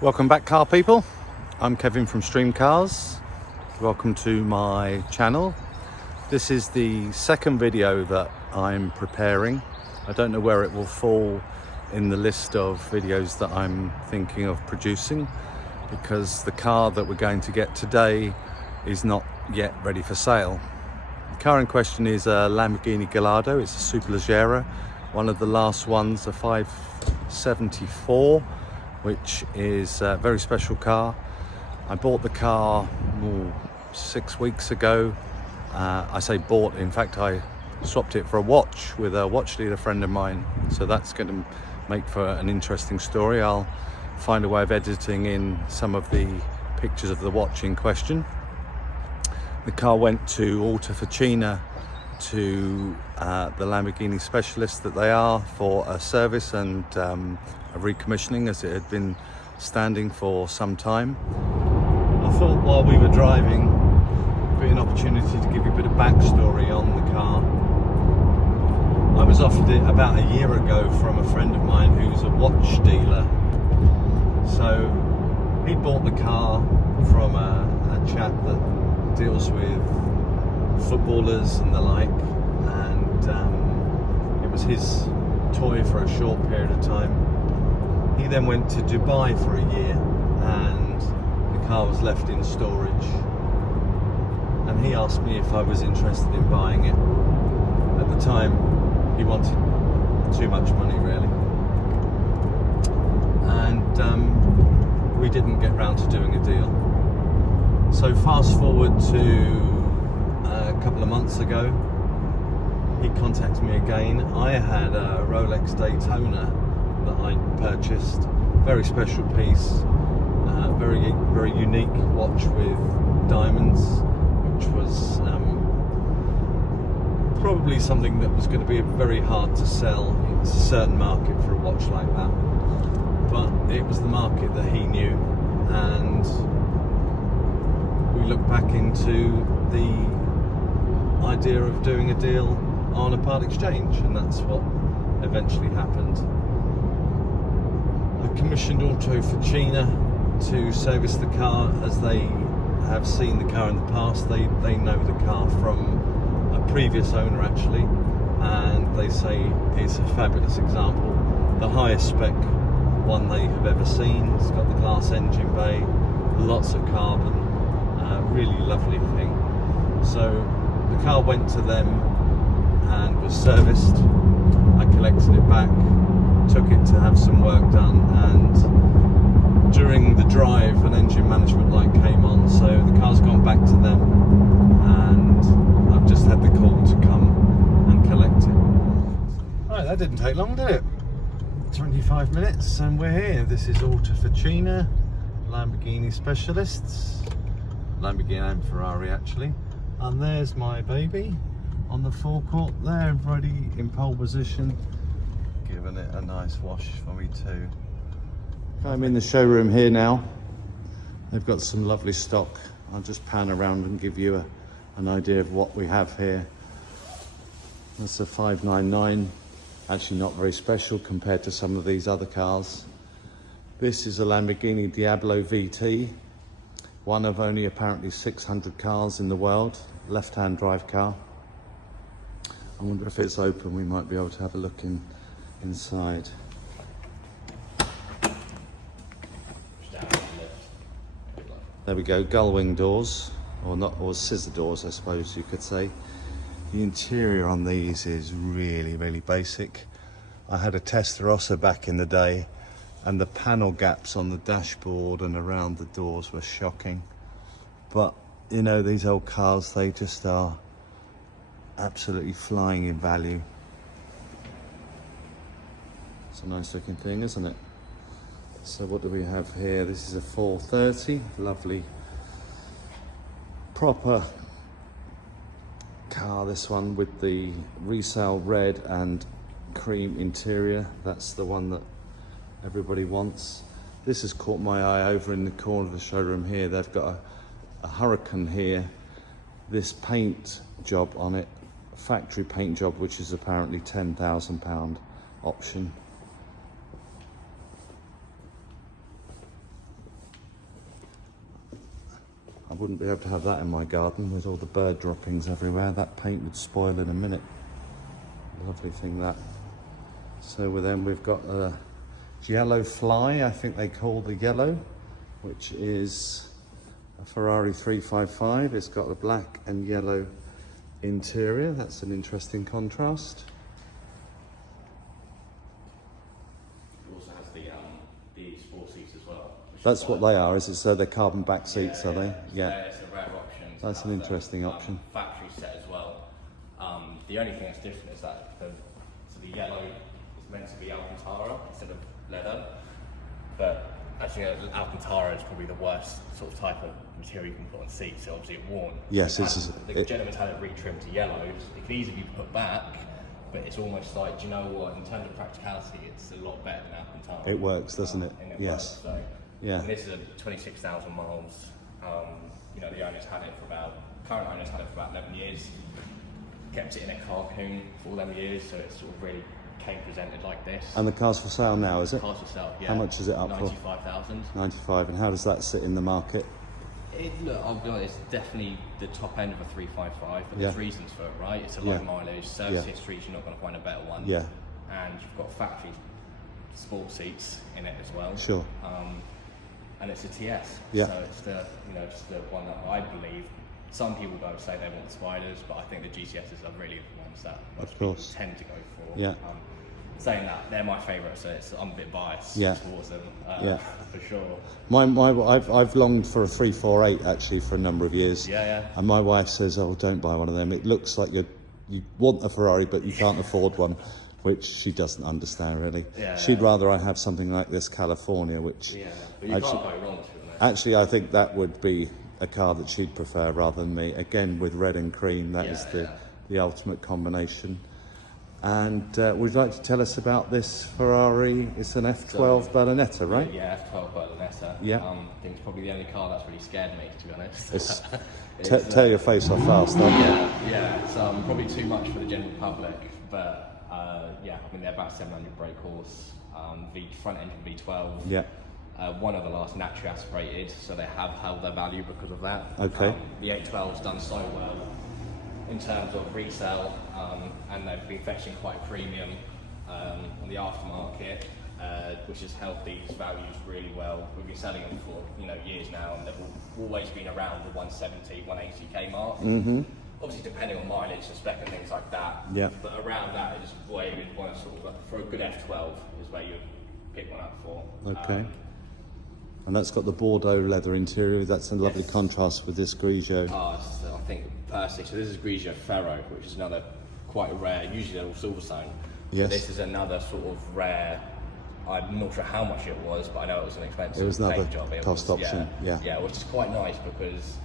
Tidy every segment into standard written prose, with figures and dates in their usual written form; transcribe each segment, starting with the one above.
Welcome back, car people. I'm Kevin from Stream Cars. Welcome to my channel. This is the second video that I'm preparing. I don't know where it will fall in the list of videos that I'm thinking of producing, because the car that we're going to get today is not yet ready for sale. The car in question is a Lamborghini Gallardo. It's a Superleggera, one of the last ones, a 574, which is a very special car. I bought the car 6 weeks ago. I say bought, in fact I swapped it for a watch with a watch dealer friend of mine, so that's going to make for an interesting story. I'll find a way of editing in some of the pictures of the watch in question. The car went to Autofficina, to the Lamborghini specialists that they are, for a service and a recommissioning, as it had been standing for some time. I thought while we were driving, it'd be an opportunity to give you a bit of backstory on the car. I was offered it about a year ago from a friend of mine who's a watch dealer. So he bought the car from a chap that deals with footballers and the like, and it was his toy for a short period of time. He then went to Dubai for a year and the car was left in storage, and he asked me if I was interested in buying it. At the time he wanted too much money really, and we didn't get round to doing a deal. So fast forward to a couple of months ago, he contacted me again. I had a Rolex Daytona that I purchased, very special piece, very unique watch with diamonds, which was probably something that was going to be very hard to sell. It's a certain market for a watch like that, but it was the market that he knew, and we looked back into the idea of doing a deal on a part exchange, and that's what eventually happened. I commissioned Autofficina to service the car, as they have seen the car in the past. They know the car from a previous owner actually, and they say it's a fabulous example, the highest spec one they have ever seen. It's got the glass engine bay, lots of carbon, really lovely thing. So the car went to them and was serviced. I collected it back, took it to have some work done, and during the drive an engine management light came on, so the car's gone back to them, and I've just had the call to come and collect it. Right, that didn't take long, did it? 25 minutes and we're here. This is Autofficina, Lamborghini specialists, Lamborghini and Ferrari actually, and there's my baby on the forecourt there, ready in pole position, giving it a nice wash for me too. I'm in the showroom here now. They've got some lovely stock. I'll just pan around and give you an idea of what we have here. That's a 599, actually not very special compared to some of these other cars. This is a Lamborghini Diablo VT, one of only apparently 600 cars in the world, left-hand drive car. I wonder if it's open, we might be able to have a look inside. There we go, gull wing doors, or scissor doors I suppose you could say. The interior on these is really, really basic. I had a Testarossa back in the day, and the panel gaps on the dashboard and around the doors were shocking. But you know, these old cars, they just are absolutely flying in value. It's a nice looking thing, isn't it? So what do we have here? This is a 430, lovely proper car, this one, with the resale red and cream interior. That's the one that everybody wants. This has caught my eye over in the corner of the showroom here. They've got a Hurricane here, this paint job on it, factory paint job, which is apparently £10,000 option. wouldn't be able to have that in my garden with all the bird droppings everywhere. That paint would spoil in a minute. Lovely thing, that. So we've got a yellow fly, I think they call the yellow, which is a Ferrari 355. It's got a black and yellow interior. That's an interesting contrast. It also has the sport seats as well. That's what they are, is it? So they're carbon back seats, are they? Yeah. It's a rare option. That's an interesting option. Factory set as well. The only thing that's different is that the yellow is meant to be Alcantara instead of leather. But as you know, Alcantara is probably the worst sort of type of material you can put on seats, so obviously it's worn. Yes, the gentleman's had it retrimmed to yellow. It could easily be put back, but it's almost like, do you know what, in terms of practicality, it's a lot better than Alcantara. It works, doesn't it? And Yes. Works, so. Yeah. And this is a 26,000 miles. You know, the owner's had it for current owner's had it for about 11 years. Kept it in a carcoon for all them years, so it sort of really came presented like this. And the car's for sale now, is it? Car's for sale, yeah. How much is it up for? 95,000. 95, and how does that sit in the market? Look, I'll be honest, it's definitely the top end of a 355, but there's reasons for it, right? It's a low mileage, service histories, you're not going to find a better one. Yeah. And you've got factory sport seats in it as well. Sure. And it's a TS, Yeah. so it's just the one that I believe. Some people go say they want the Spiders, but I think the GTSs are really the ones that most people tend to go for. Yeah. Saying that, they're my favourite, so I'm a bit biased towards them, for sure. I've longed for a 348 actually for a number of years. Yeah. And my wife says, "Oh, don't buy one of them. It looks like you want a Ferrari, but you can't afford one," which she doesn't understand really. She'd rather I have something like this California, which but you can't go wrong with it. Actually, I think that would be a car that she'd prefer rather than me. Again, with red and cream, that is the ultimate combination. And would you like to tell us about this Ferrari? It's an F12 Berlinetta, right? Yeah, F12 Berlinetta. Yeah. I think it's probably the only car that's really scared me, to be honest. Tear your face off fast, don't you? Yeah. It's probably too much for the general public, but I mean, they're about 700 brake horse, front engine V12. Yeah. One of the last naturally aspirated, so they have held their value because of that. Okay. The 812's done so well in terms of resale, and they've been fetching quite premium on the aftermarket, which has held these values really well. We've been selling them for years now, and they've always been around the 170, 180k mark. Mm-hmm. Obviously, depending on mileage and spec and things like that. Yeah. But around that is where you'd want to sort of, for a good F12, is where you'd pick one up for. Okay. And that's got the Bordeaux leather interior. That's a lovely contrast with this Grigio. I think personally, so this is Grigio Ferro, which is another quite rare. Usually they're all Silverstone. Yes. This is another sort of rare. I'm not sure how much it was, but I know it was an expensive. It was another paint job. cost option. Yeah, which is quite nice because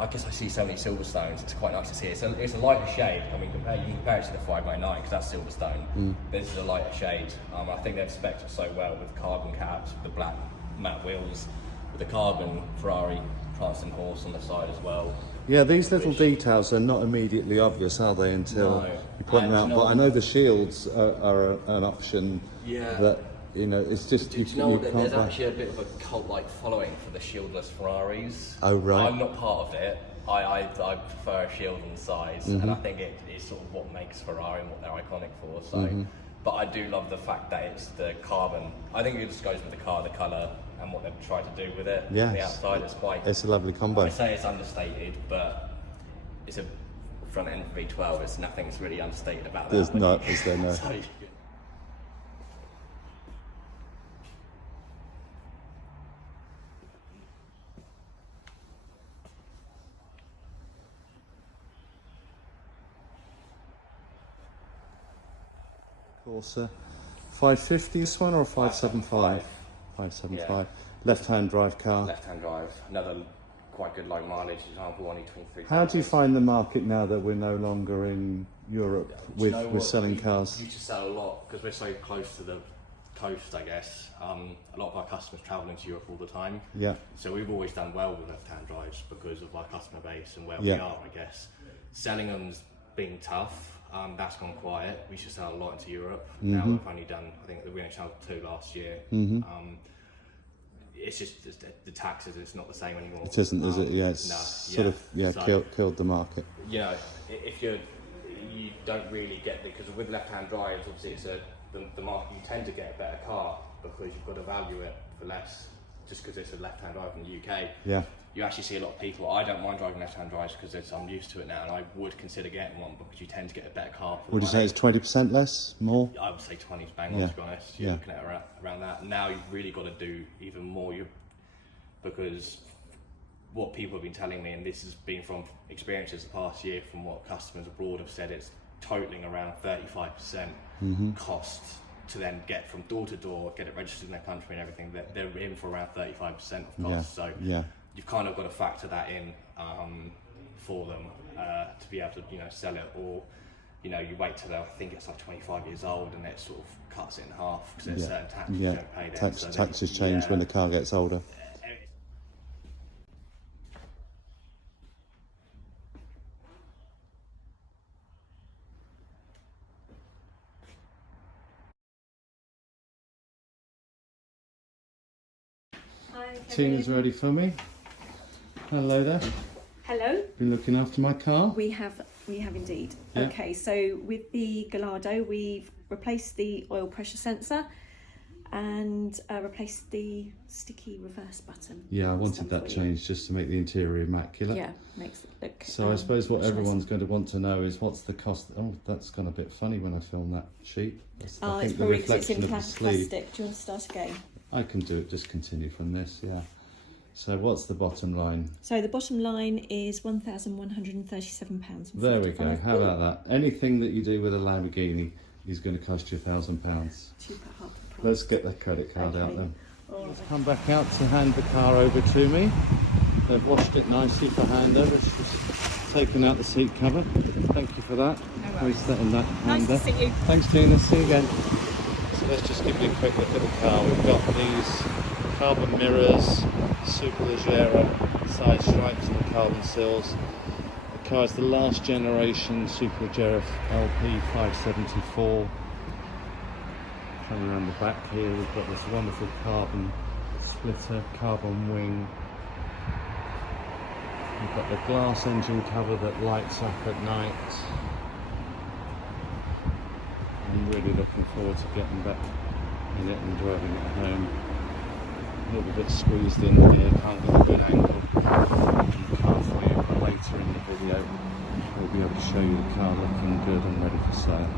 I guess I see so many Silverstones. It's quite nice to see it. It's a lighter shade. I mean, you can compare it to the 599 because that's Silverstone. This is a lighter shade. I think they've spec'd it so well with carbon caps, with the black matte wheels, with the carbon Ferrari Prancing horse on the side as well. Yeah, these little details are not immediately obvious, are they, until you point them out? But I know the shields are an option that, it's just... Do you know there's actually a bit of a cult-like following for the shieldless Ferraris? Oh, right. I'm not part of it. I prefer a shield on the sides, and I think it is sort of what makes Ferrari and what they're iconic for. So, but I do love the fact that it's the carbon. I think it just goes with the car, the colour, and what they've tried to do with it. Yes. On the outside, it's a lovely combo. I say it's understated, but it's a front end V12. It's nothing's really understated about that. There's not, is there? No. So, Corsa 550 this one or a 575? 575. Left-hand drive car. Left-hand drive. Another quite good low mileage example, only 23. How do you find the market now that we're no longer in Europe with selling cars? We used to sell a lot because we're so close to the coast, I guess. A lot of our customers travel into Europe all the time. Yeah. So we've always done well with left-hand drives because of our customer base and where we are, I guess. Selling them's been tough. That's gone quiet. We used to sell a lot into Europe. Now we've only done, I think we only sold 2 last year. it's just the taxes. It's not the same anymore. It isn't, is it? Yeah, it's no, sort of so, killed the market. You know, if you don't really get it, because with left-hand drives, obviously it's the market. You tend to get a better car because you've got to value it for less, just because it's a left-hand drive in the UK. Yeah. You actually see a lot of people. I don't mind driving left-hand drives because I'm used to it now, and I would consider getting one because you tend to get a better car. Would you say it's 20% less, more? I would say 20's bang on, to be honest. You're looking at around that. Now you've really got to do even more, because what people have been telling me, and this has been from experiences the past year, from what customers abroad have said, it's totaling around 35% cost to then get from door to door, get it registered in their country and everything. They're in for around 35% of cost. So you've kind of got to factor that in for them to be able to, you know, sell it. Or, you know, you wait till I think it's like 25 years old and it sort of cuts it in half because there's certain taxes you don't pay then. Taxes change when the car gets older. Tina's ready for me. Hello there. Hello. Been looking after my car? We have indeed. Yeah. Okay, so with the Gallardo, we've replaced the oil pressure sensor and replaced the sticky reverse button. Yeah, I wanted that changed just to make the interior immaculate. Yeah, makes it look. So I suppose what everyone's going to want to know is what's the cost. Oh, that's gone a bit funny when I film that sheet. It's probably because it's in plastic. Do you want to start again? I can do it, just continue from this, yeah. So what's the bottom line? So the bottom line is £1,137. There we go, how about that? Anything that you do with a Lamborghini is going to cost you £1,000. Let's get the credit card out then. Let's come back out to hand the car over to me. They've washed it nicely for handover. She's taken out the seat cover. Thank you for that. Resetting that hander. Nice to see you. Thanks, Tina. See you again. So let's just give you a quick look at the car. We've got these carbon mirrors, Superleggera side stripes and the carbon sills. The car is the last generation Superleggera LP 574. Coming around the back here, we've got this wonderful carbon splitter, carbon wing. We've got the glass engine cover that lights up at night. I'm really looking forward to getting back in it and driving it home. A little bit squeezed in here, can't get a good angle on the car for you, but later in the video we'll be able to show you the car looking good and ready for sale.